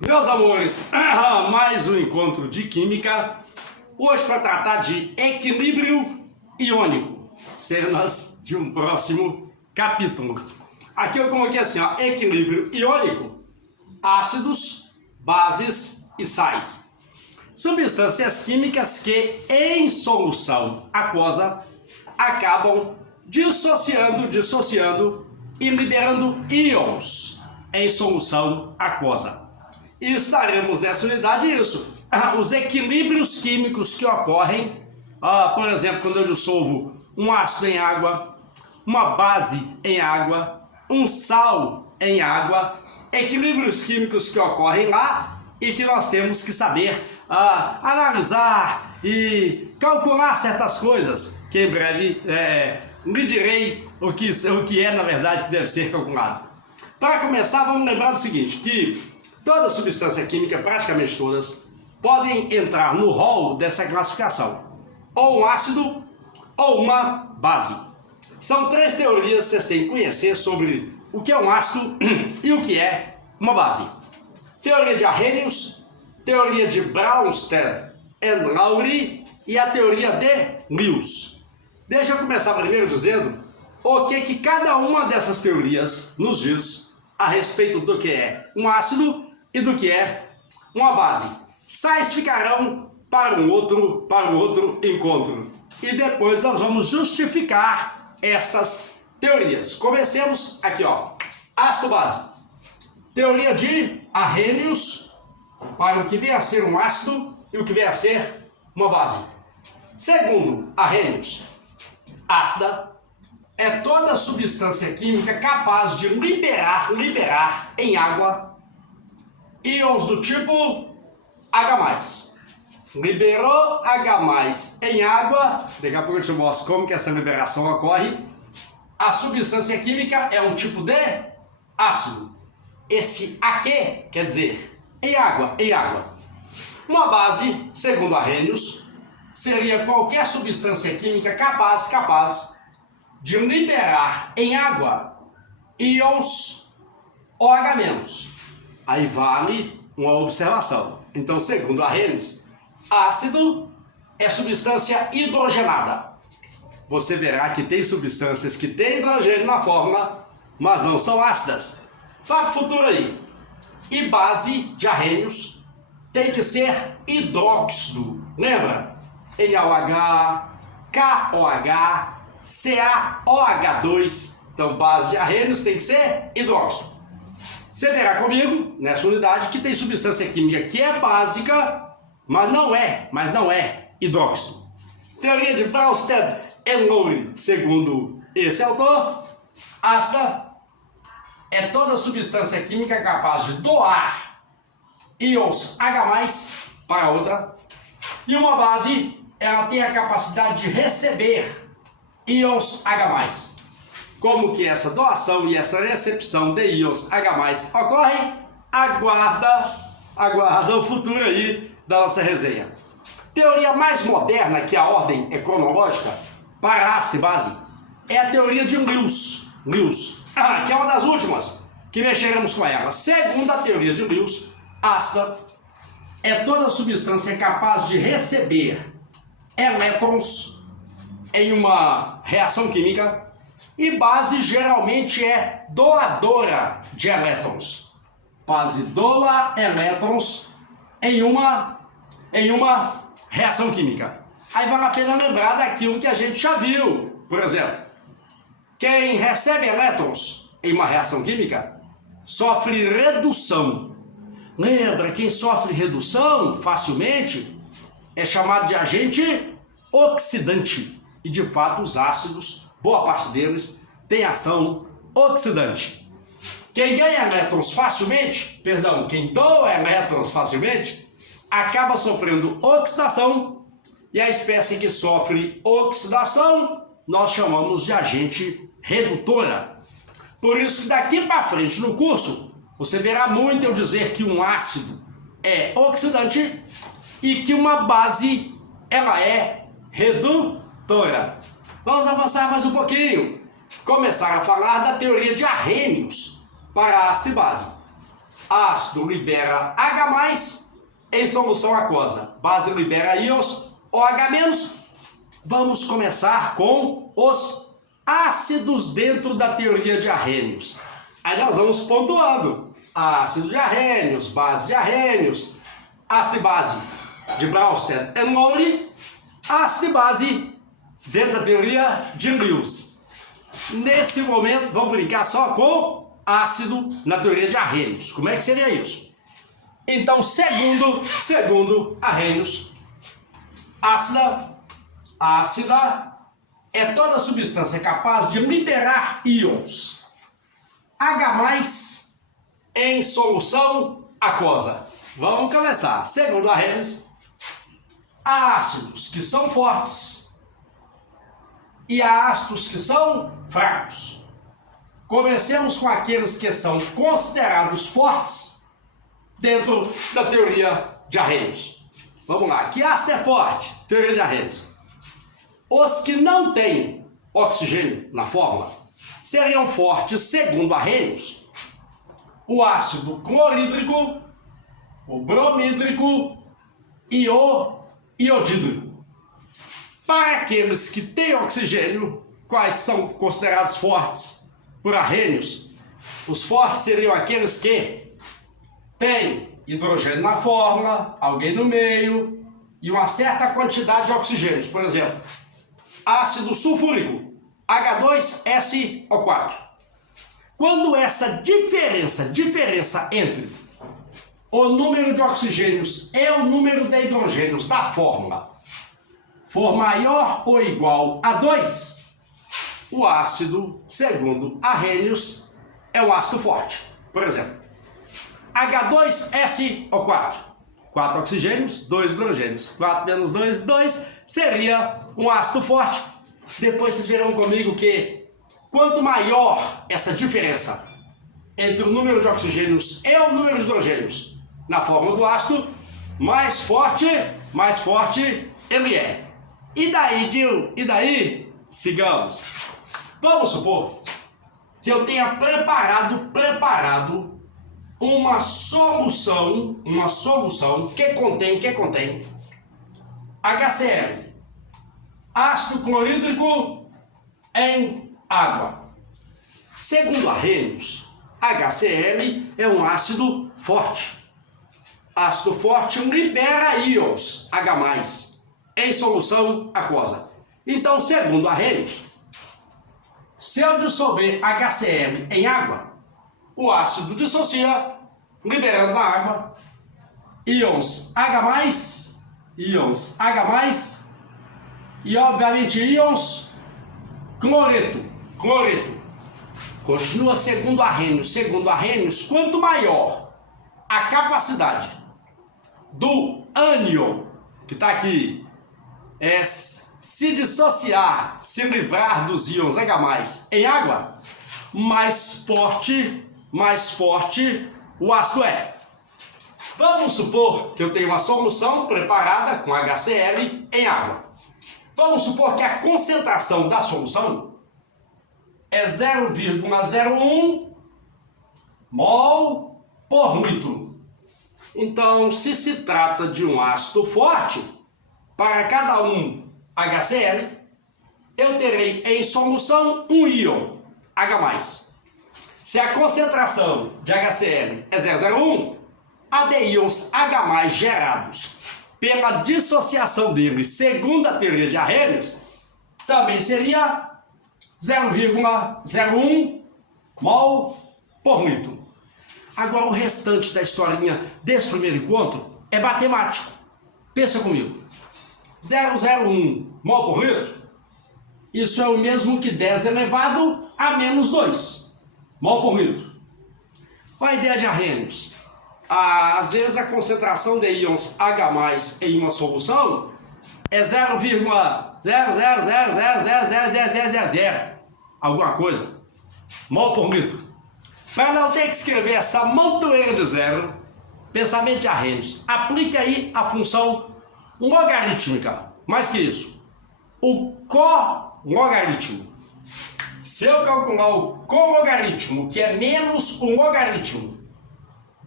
Meus amores, mais um encontro de química, hoje para tratar de equilíbrio iônico, cenas de um próximo capítulo. Aqui eu coloquei assim, ó, equilíbrio iônico, ácidos, bases e sais. Substâncias químicas que em solução aquosa acabam dissociando e liberando íons em solução aquosa. E estaremos nessa unidade isso, os equilíbrios químicos que ocorrem, por exemplo, quando eu dissolvo um ácido em água, uma base em água, um sal em água, equilíbrios químicos que ocorrem lá e que nós temos que saber analisar e calcular certas coisas, que em breve lhe direi o que é na verdade que deve ser calculado. Para começar, vamos lembrar do seguinte, que toda substância química, praticamente todas, podem entrar no rol dessa classificação. Ou um ácido, ou uma base. São três teorias que vocês têm que conhecer sobre o que é um ácido e o que é uma base. Teoria de Arrhenius, teoria de Bronsted e Lowry e a teoria de Lewis. Deixa eu começar primeiro dizendo o que cada uma dessas teorias nos diz a respeito do que é um ácido e do que é uma base. Sais ficarão para um outro encontro. E depois nós vamos justificar estas teorias. Comecemos aqui, ó. Ácido-base. Teoria de Arrhenius para o que vem a ser um ácido e o que vem a ser uma base. Segundo Arrhenius, ácida é toda substância química capaz de liberar em água íons do tipo H+. Liberou H+ em água, daqui a pouco eu te mostro como que essa liberação ocorre. A substância química é um tipo de ácido. Esse aqui quer dizer em água. Uma base, segundo Arrhenius, seria qualquer substância química capaz de liberar em água íons OH-. Aí vale uma observação. Então, segundo Arrhenius, ácido é substância hidrogenada. Você verá que tem substâncias que têm hidrogênio na fórmula, mas não são ácidas. Para o futuro aí. E base de Arrhenius tem que ser hidróxido. Lembra? NaOH, KOH, CaOH2. Então, base de Arrhenius tem que ser hidróxido. Você verá comigo, nessa unidade, que tem substância química que é básica, mas não é hidróxido. Teoria de Bronsted e Lowry, segundo esse autor, ácida é toda substância química capaz de doar íons H+ para outra, e uma base, ela tem a capacidade de receber íons H+. Como que essa doação e essa recepção de íons H+ ocorre? Aguarda o futuro aí da nossa resenha. Teoria mais moderna, que a ordem é cronológica, para ácido e base, é a teoria de Lewis, que é uma das últimas, que mexeremos com ela. Segundo a teoria de Lewis, ácida é toda substância capaz de receber elétrons em uma reação química, e base geralmente é doadora de elétrons. Base doa elétrons em uma reação química. Aí vale a pena lembrar daquilo que a gente já viu. Por exemplo, quem recebe elétrons em uma reação química sofre redução. Lembra, quem sofre redução facilmente é chamado de agente oxidante. E de fato os ácidos, boa parte deles, tem ação oxidante. Quem ganha elétrons facilmente, quem doa elétrons facilmente, acaba sofrendo oxidação, e a espécie que sofre oxidação nós chamamos de agente redutora. Por isso que daqui para frente no curso, você verá muito eu dizer que um ácido é oxidante e que uma base, ela é redutora. Vamos avançar mais um pouquinho. Começar a falar da teoria de Arrhenius para ácido e base. Ácido libera H+, em solução aquosa. Base libera íons OH-. Vamos começar com os ácidos dentro da teoria de arrênios. Aí nós vamos pontuando. Ácido de arrênios, base de arrênios, ácido e base de Braunsted e Lowry, ácido e base dentro da teoria de Lewis. Nesse momento, vamos brincar só com ácido na teoria de arrênios. Como é que seria isso? Então, segundo arrênios, ácida é toda substância capaz de liberar íons H+ em solução aquosa. Vamos começar. Segundo arrênios, ácidos que são fortes e ácidos que são fracos. Comecemos com aqueles que são considerados fortes dentro da teoria de arrênios. Vamos lá. Que ácido é forte? Teoria de arrênios. Os que não têm oxigênio na fórmula seriam fortes, segundo arrênios, o ácido clorídrico, o bromídrico e o iodídrico. Para aqueles que têm oxigênio, quais são considerados fortes por arrênios? Os fortes seriam aqueles que têm hidrogênio na fórmula, alguém no meio e uma certa quantidade de oxigênios. Por exemplo, ácido sulfúrico, H2SO4. Quando essa diferença entre o número de oxigênios e o número de hidrogênios da fórmula for maior ou igual a 2, o ácido, segundo arrênios, é um ácido forte. Por exemplo, H2SO4, 4 oxigênios, 2 hidrogênios, 4 menos 2, 2, seria um ácido forte. Depois vocês verão comigo que quanto maior essa diferença entre o número de oxigênios e o número de hidrogênios na fórmula do ácido, mais forte ele é. E daí, sigamos. Vamos supor que eu tenha preparado uma solução que contém HCl, ácido clorídrico em água. Segundo arrênios, HCl é um ácido forte. Ácido forte libera íons H+ em solução aquosa. Então, segundo arrênios, se eu dissolver HCl em água, o ácido dissocia, liberando na água íons H+, e obviamente íons cloreto. Continua segundo arrênios, quanto maior a capacidade do ânion, que está aqui, se dissociar, se livrar dos íons H+ em água, mais forte o ácido é. Vamos supor que eu tenho uma solução preparada com HCl em água. Vamos supor que a concentração da solução é 0,01 mol por litro. Então, se trata de um ácido forte, para cada um HCl, eu terei em solução um íon H+. Se a concentração de HCl é 0,01, a de íons H+ gerados pela dissociação deles, segundo a teoria de arrênios, também seria 0,01 mol por litro. Agora o restante da historinha desse primeiro encontro é matemático. Pensa comigo. 0,01 mol por litro, isso é o mesmo que 10 elevado a menos 2 mol por litro. Qual a ideia de arrênios? Às vezes a concentração de íons H+ em uma solução é 0,0000000 alguma coisa mol por litro. Para não ter que escrever essa montoeira de zero, pensamento de arrênios, aplique aí a função logarítmica. Mais que isso, o cologaritmo. Se eu calcular o cologaritmo, que é menos o logaritmo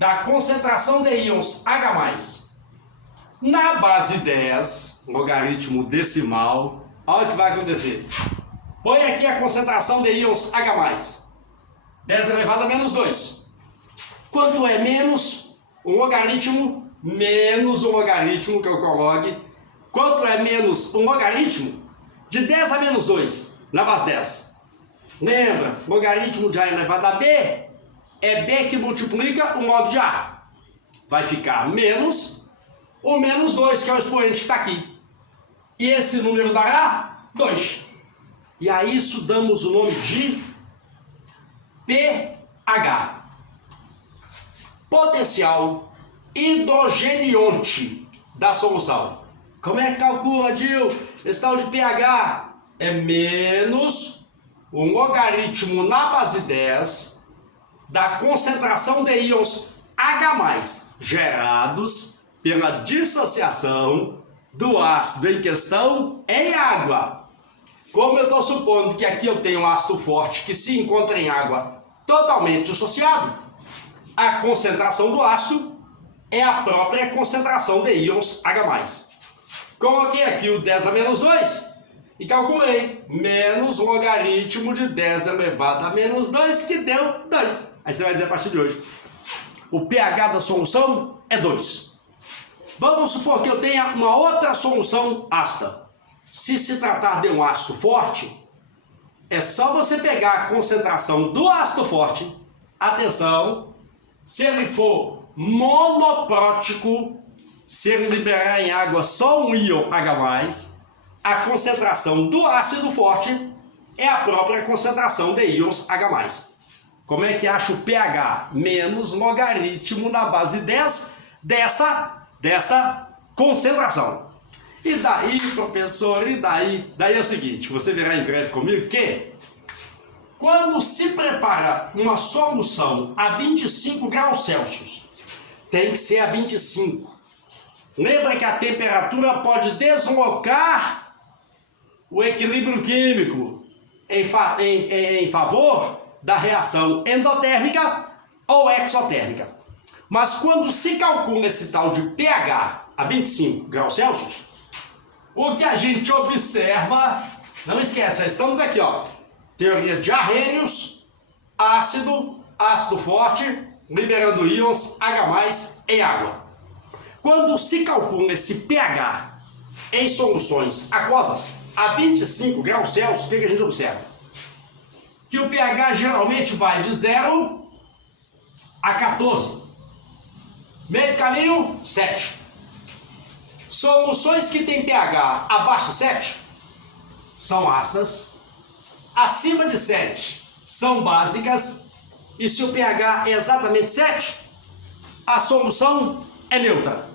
da concentração de íons H+, na base 10, logaritmo decimal, olha o que vai acontecer. Põe aqui a concentração de íons H+, 10 elevado a menos 2. Quanto é menos um logaritmo, menos um logaritmo que eu coloque. Quanto é menos um logaritmo de 10 a menos 2 na base 10? Lembra, logaritmo de A elevado a B é B que multiplica o modo de A. Vai ficar menos o menos 2, que é o expoente que está aqui. E esse número dará 2. E a isso damos o nome de pH. Potencial hidrogenionte da solução. Como é que calcula, Dil? Esse tal de pH é menos um logaritmo na base 10 da concentração de íons H+, gerados pela dissociação do ácido em questão em água. Como eu estou supondo que aqui eu tenho um ácido forte que se encontra em água totalmente dissociado, a concentração do ácido é a própria concentração de íons H+. Coloquei aqui o 10 a menos 2 e calculei menos um logaritmo de 10 elevado a menos 2, que deu 2. Aí você vai dizer a partir de hoje, o pH da solução é 2. Vamos supor que eu tenha uma outra solução ácida. Se se tratar de um ácido forte, é só você pegar a concentração do ácido forte, atenção, se ele for monoprótico, se ele liberar em água só um íon H+, a concentração do ácido forte é a própria concentração de íons H+. Como é que acha o pH? Menos logaritmo na base 10 desta concentração. E daí, professor, e daí? Daí é o seguinte, você verá em breve comigo que quando se prepara uma solução a 25 graus Celsius, tem que ser a 25. Lembra que a temperatura pode deslocar o equilíbrio químico em favor da reação endotérmica ou exotérmica. Mas quando se calcula esse tal de pH a 25 graus Celsius, o que a gente observa, não esqueça, estamos aqui, ó, teoria de Arrhenius, ácido forte, liberando íons H+ em água. Quando se calcula esse pH em soluções aquosas a 25 graus Celsius, o que a gente observa? Que o pH geralmente vai de 0 a 14. Meio caminho, 7. Soluções que têm pH abaixo de 7 são ácidas, acima de 7 são básicas, e se o pH é exatamente 7, a solução é neutra.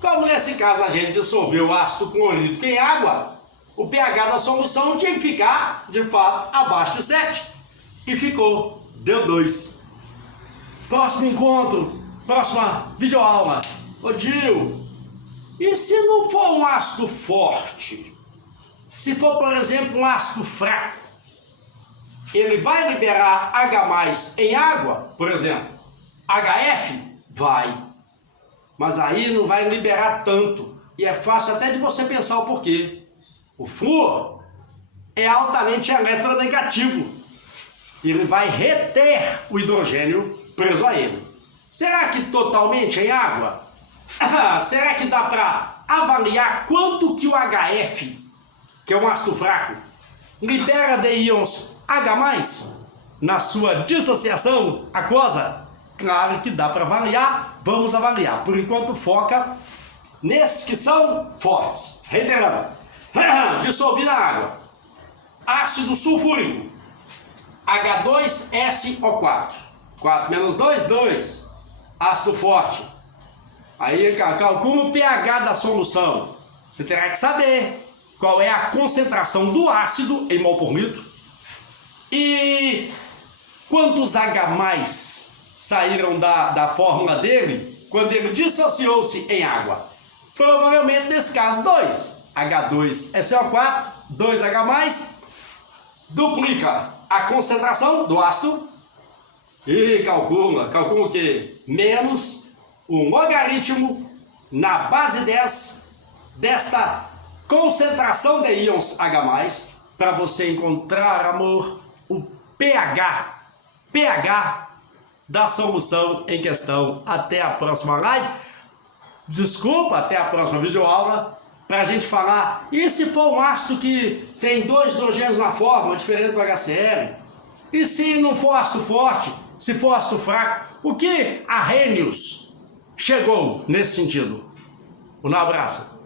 Como nesse caso a gente dissolveu o ácido clorídrico em água, o pH da solução tinha que ficar, de fato, abaixo de 7. E ficou, deu 2. Próximo encontro, próxima videoaula. Ô Dil, e se não for um ácido forte? Se for, por exemplo, um ácido fraco, ele vai liberar H+ em água, por exemplo, HF? Vai. Mas aí não vai liberar tanto. E é fácil até de você pensar o porquê. O flúor é altamente eletronegativo. Ele vai reter o hidrogênio preso a ele. Será que totalmente em água? Será que dá para avaliar quanto que o HF, que é um ácido fraco, libera de íons H+ na sua dissociação aquosa? Claro que dá para avaliar, vamos avaliar. Por enquanto foca nesses que são fortes. Reiterando, dissolvi na água, ácido sulfúrico, H2SO4, 4 menos 2, 2, ácido forte. Aí calcula o pH da solução. Você terá que saber qual é a concentração do ácido em mol por litro e quantos H+ saíram da fórmula dele quando ele dissociou-se em água. Provavelmente nesse caso 2. H2SO4, 2H+, duplica a concentração do ácido e calcula o quê? menos um logaritmo na base 10 desta concentração de íons H+, para você encontrar, amor, o pH da solução em questão. Até a próxima live. Desculpa, até a próxima videoaula, para a gente falar, e se for um ácido que tem 2 hidrogênios na fórmula, diferente do HCl? E se não for ácido forte, se for ácido fraco? O que Arrhenius chegou nesse sentido? Um abraço.